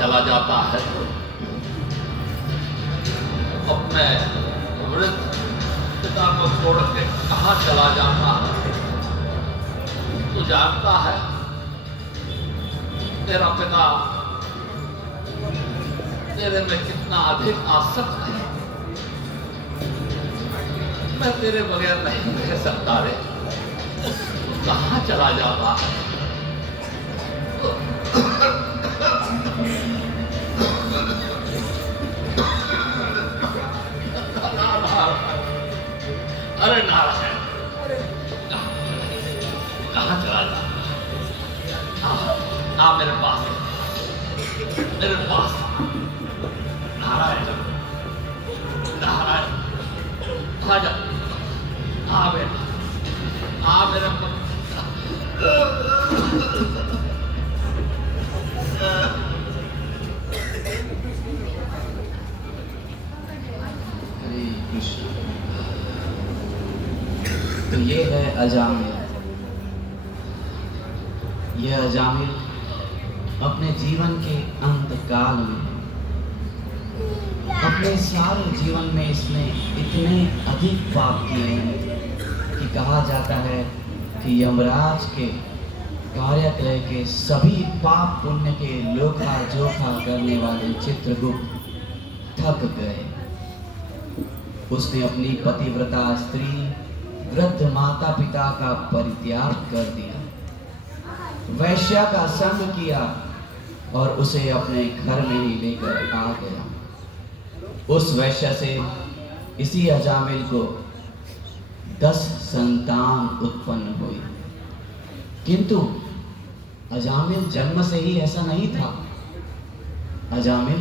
चला जाता है। अपने वृद्ध पिता को छोड़ के कहाँ चला जाता है? तू जानता है तेरा पिता तेरे में कितना अधिक आसक्त है। मैं तेरे बगैर नहीं रह सकता रे। तू कहाँ चला जाता है? अरे नारायण, कहाँ चला जा? आ मेरे पास, मेरे पास। नारायण, नारायण, आ जा, आ मेरे हरे कृष्ण। तो ये है अजामिल। यह अजामिल अपने जीवन के अंत काल में, अपने सारे जीवन में इसने इतने अधिक पाप किए हैं कि कहा जाता है कि यमराज के कार्यालय के सभी पाप पुण्य के लोखा जोखा करने वाले चित्रगुप्त थक गए। उसने अपनी पतिव्रता स्त्री, वृद्ध माता पिता का परित्याग कर दिया, वैश्या का संग किया और उसे अपने घर में ही लेकर आ गया। उस वैश्या से इसी अजामिल को 10 संतान उत्पन्न हुई। किंतु अजामिल जन्म से ही ऐसा नहीं था। अजामिल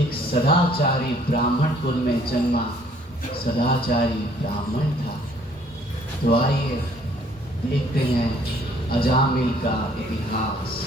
एक सदाचारी ब्राह्मण कुल में जन्मा सदाचारी ब्राह्मण था। तो आइए देखते हैं अजामिल का इतिहास।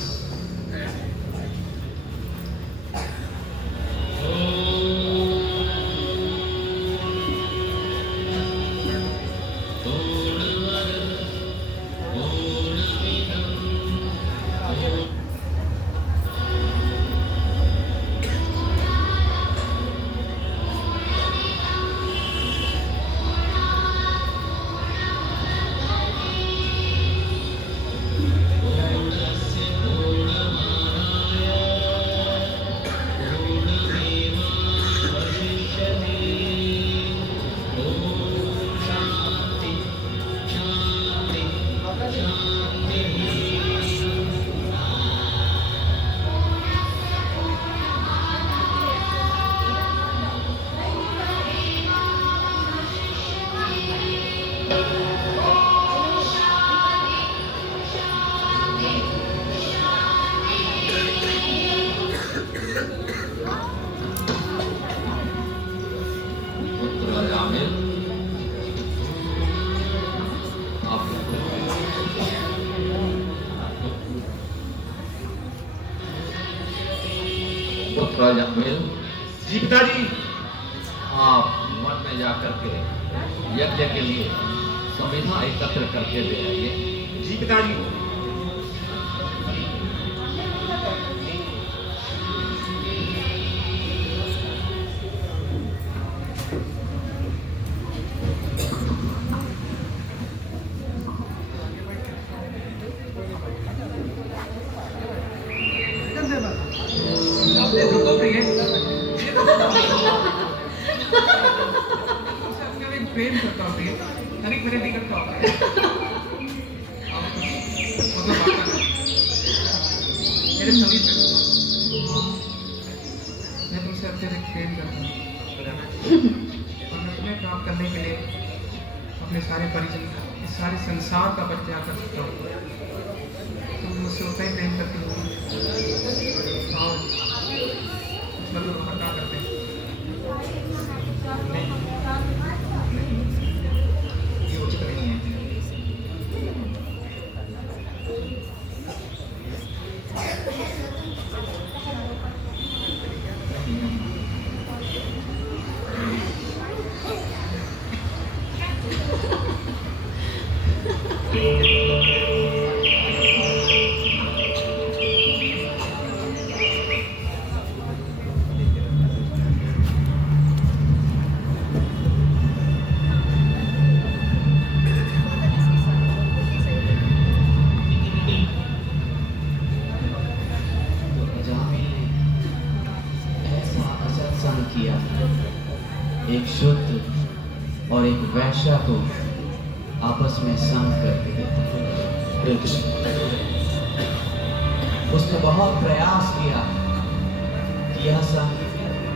अजामिल जी पिताजी। आप मन में जाकर के यज्ञ के लिए समिधा एकत्र करके ले आइए। जी पिताजी। प्रेम करता हूँ हरिक मेरे नहीं करता हूँ। मेरे सभी मैं तुमसे अत्यधिक प्रेम करता हूँ और मैं तुम्हें काम करने के लिए अपने सारे परिजन का, इस सारे संसार का परित्याग कर सकता हूँ। तुम मुझसे उतना ही प्रेम करती हो। आओ, कुछ मतलब घटना करते हैं। नहीं, ये उचित नहीं है। अजामिल ने ऐसा असत्संग किया, एक शुद्ध और एक वैश्या को आपस में संग कर देता। उसने बहुत प्रयास किया कि यह संग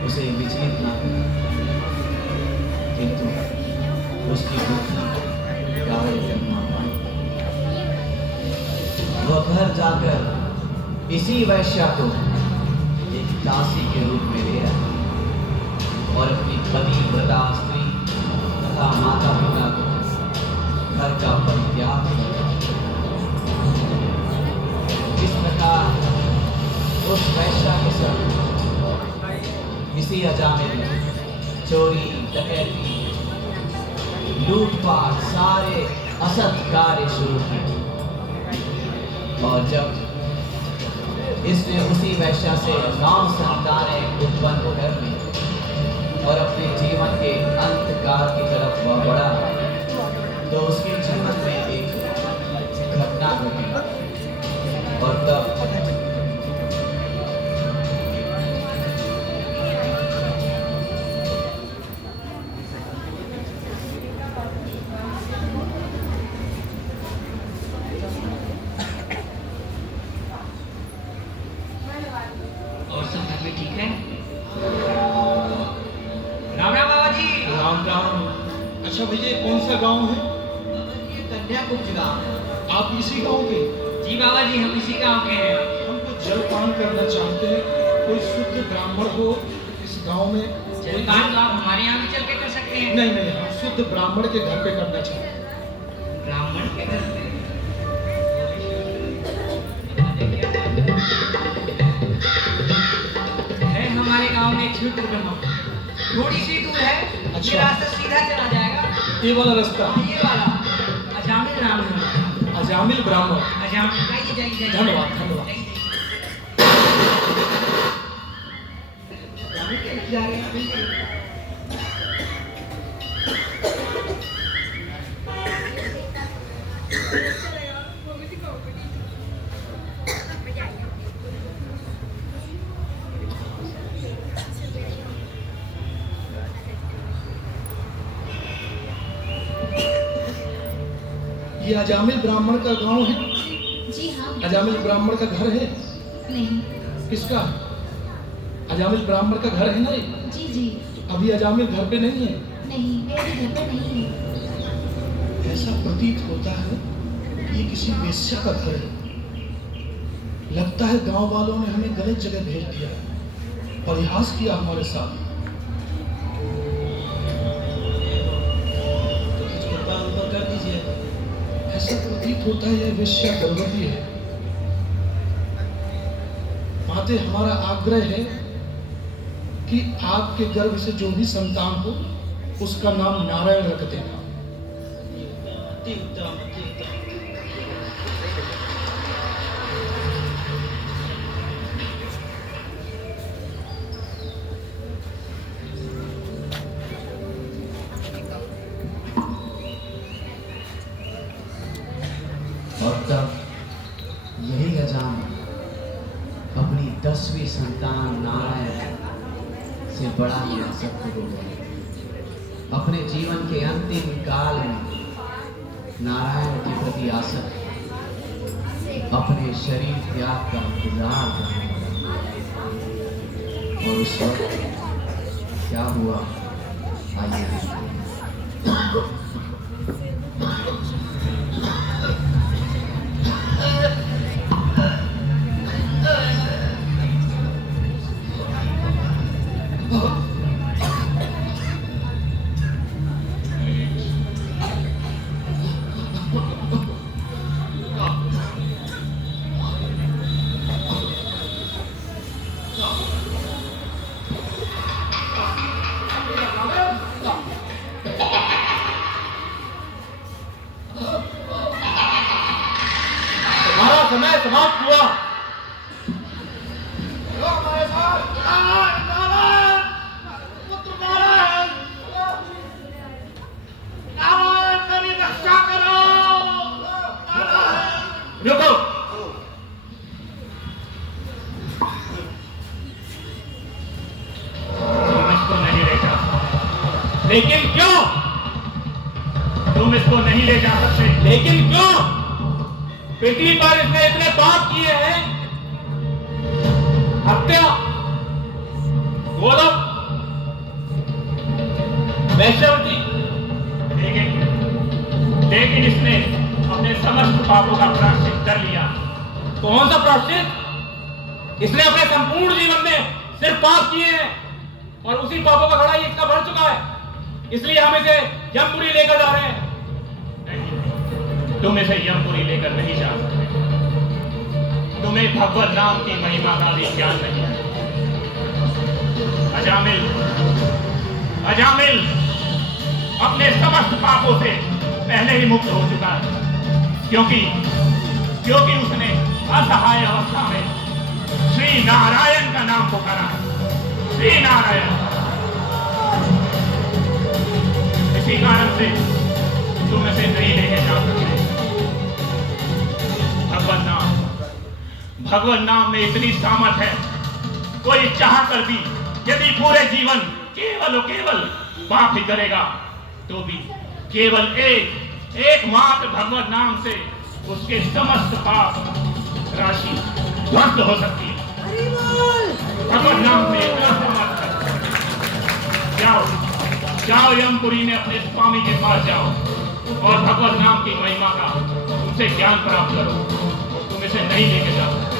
उसे विचलित न करे, किंतु उसकी बुद्धि कार्य करना पाई। वह घर जाकर इसी वैश्या को एक दासी के रूप में ले आया और अपनी पतिव्रता स्त्री तथा माता पिता को घर का परित्याग किया। इस प्रकार उस वैश्या के संग इसी अजामिल ने चोरी, डकैती, लूटपाट सारे असत कार्य शुरू किए। और जब इसने उसी वैश्या से 9 संतानें उत्पन्न कर ली और अपने जीवन के अंत काल की तरफ वह बढ़ा, तो उसके जीवन में एक घटना घटी। और तब और सब घर में ठीक है? राम राम बाबा जी। राम राम। अच्छा भैया, ये कौन सा गांव है? ये कन्याकुब्ज गांव है। आप इसी गांव के? जी बाबा जी, हम इसी गांव के हैं। हम तो जलपान करना चाहते हैं। कोई शुद्ध ब्राह्मण हो इस गांव में? जलपान तो आप हमारे यहाँ भी चल के कर सकते हैं। नहीं नहीं, हम शुद्ध ब्राह्मण के घर पे करना चाहते हैं। ब्राह्मण के घर पे? है हमारे गांव में एक छोटू ब्राह्मण, थोड़ी सी दूर है। अच्छा। ये रास्ता सीधा चला जाएगा। ये वाला रास्ता? हाँ, ये वाला। अजामिल नाम है उनका। अजामिल ब्राह्मण। अजामिल, जाइए जाइए जाइए। धन्यवाद धन्यवाद। जाइए, जाइए। जा रहे हैं। ये अजामिल ब्राह्मण का गांव है? जी हाँ। अजामिल ब्राह्मण का घर है? नहीं। किसका? अजामिल ब्राह्मण का घर है ना ये? जी जी। तो अभी अजामिल घर पे नहीं है? नहीं, मैं अभी घर पे नहीं हूँ। ऐसा प्रतीत होता है कि ये किसी वेश्या का घर है। लगता है गांव वालों ने हमें गलत जगह भेज दिया, परिहास किया हमारे साथ। तो कुछ कृपा ऊपर कर दीजिए। ऐसा प्रतीत होता है यह वेश्या गर्भवती है। माते, हमारा आग्रह है कि आपके गर्भ से जो भी संतान हो उसका नाम नारायण रख देना। अति उत्तम, अति उत्तम। और तब यही अजामिल अपनी 10वीं संतान नारायण से बड़ा ही आसक्त हो गया। अपने जीवन के अंतिम काल में नारायण के प्रति आसक्त अपने शरीर त्याग का इंतजार करने लगा। और उस वक्त क्या हुआ, आइए देखते हैं। प्राप्त हुआ। रुको, तुम इसको नहीं ले जा सकते। लेकिन क्यों? तुम इसको नहीं ले जा सकते, लेकिन क्यों? पृथ्वी पर इसने इतने पाप किए हैं, हत्या, गोलक, वैश्यवती, लेकिन इसने अपने समस्त पापों का प्रायश्चित कर लिया। कौन सा प्रायश्चित? इसने अपने संपूर्ण जीवन में सिर्फ पाप किए हैं और उसी पापों का घड़ा इतना भर चुका है, इसलिए हम इसे यमपुरी लेकर जा रहे हैं। नहीं, तुम इसे यमपुरी लेकर नहीं जा सकते। तुम्हें भगवत नाम की महिमा का भी ज्ञान नहीं है। अजामिल, अजामिल अपने समस्त पापों से पहले ही मुक्त हो चुका है, क्योंकि उसने असहाय अवस्था में श्री नारायण का नाम पुकारा। श्री नारायण। इसी कारण से तुम इसे नहीं लेके जा सकते। भगवत नाम में इतनी सामर्थ है, कोई चाह कर भी यदि पूरे जीवन केवल और केवल पाप ही करेगा तो भी केवल एकमात्र भगवत नाम से उसके समस्त पाप राशि ध्वस्त हो सकती है। भगवत नाम में इतना सामर्थ है। जाओ यमपुरी में अपने स्वामी के पास जाओ और भगवत नाम की महिमा का उनसे ज्ञान प्राप्त करो। तुम इसे नहीं लेके जा सकते।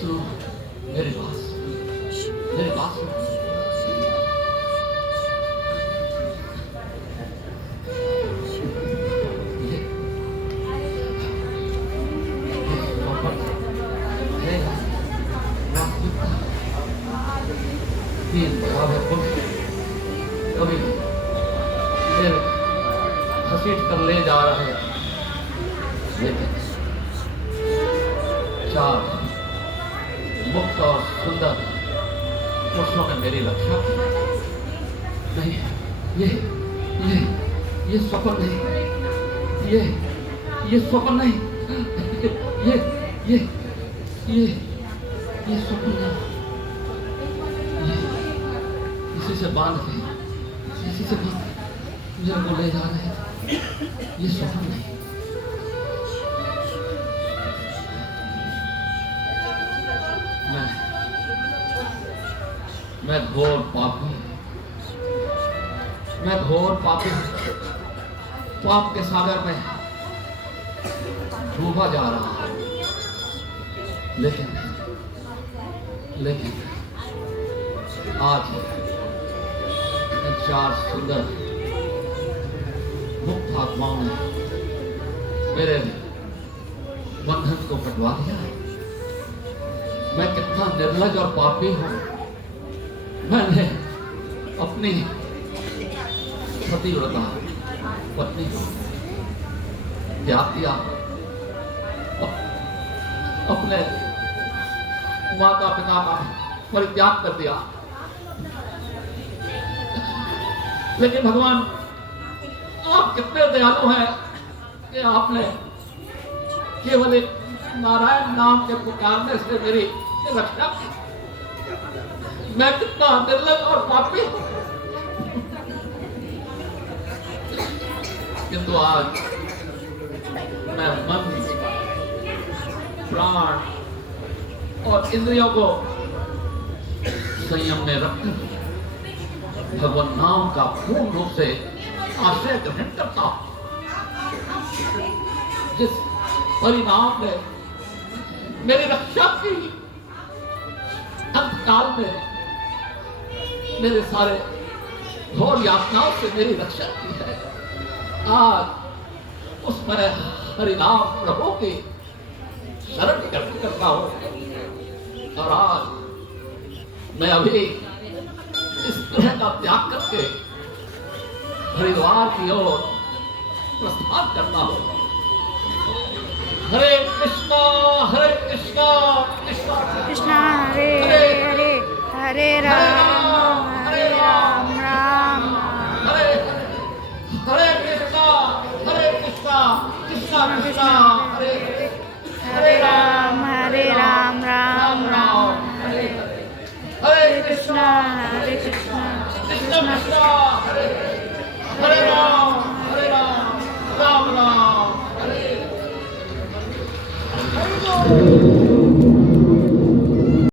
सुनो, मेरी बात सुनो। कभी घसीट कर ले जा रहे हैं, लेकिन चार मुक्त और सुंदर पुरुषों ने मेरी रक्षा की। नहीं, ये स्वप्न नहीं, ये स्वप्न नहीं, ये स्वप्न नहीं। इसी से बांध के मेरे को ले जा रहे हैं। ये स्वप्न नहीं। मैं घोर पापी पाप के सागर में डूबा जा रहा हूं। लेकिन आज इन चार सुंदर मुक्त आत्माओं ने मेरे बंधन को कटवा दिया है। मैं कितना निर्लज और पापी हूं। मैंने अपनी पतिव्रता पत्नी को त्याग दिया, अपने माता पिता का परित्याग कर दिया। लेकिन भगवान, आप कितने दयालु हैं कि आपने केवल एक नारायण नाम के पुकारने से मेरी रक्षा की। मैं कितना निर्लज और पापी हूं। किंतु आज मैं मन, प्राण और इंद्रियों को संयम में रखकर भगवान नाम का पूर्ण रूप से आश्रय ग्रहण करता हूं। जिस परिणाम ने मेरी रक्षा की, काल में मेरे सारे घोर यातनाओं से मेरी रक्षा की है। आज उस पर हरिनाम प्रभु की शरण करता हूँ और आज मैं अभी इस ग्रह का त्याग करके हरिद्वार की ओर प्रस्थान करता हूँ। हरे कृष्णा कृष्णा कृष्णा हरे हरे, हरे राम राम राम। हरे कृष्णा कृष्णा कृष्णा हरे हरे राम राम राम। हरे कृष्णा हरे कृष्णा कृष्णा कृष्णा हरे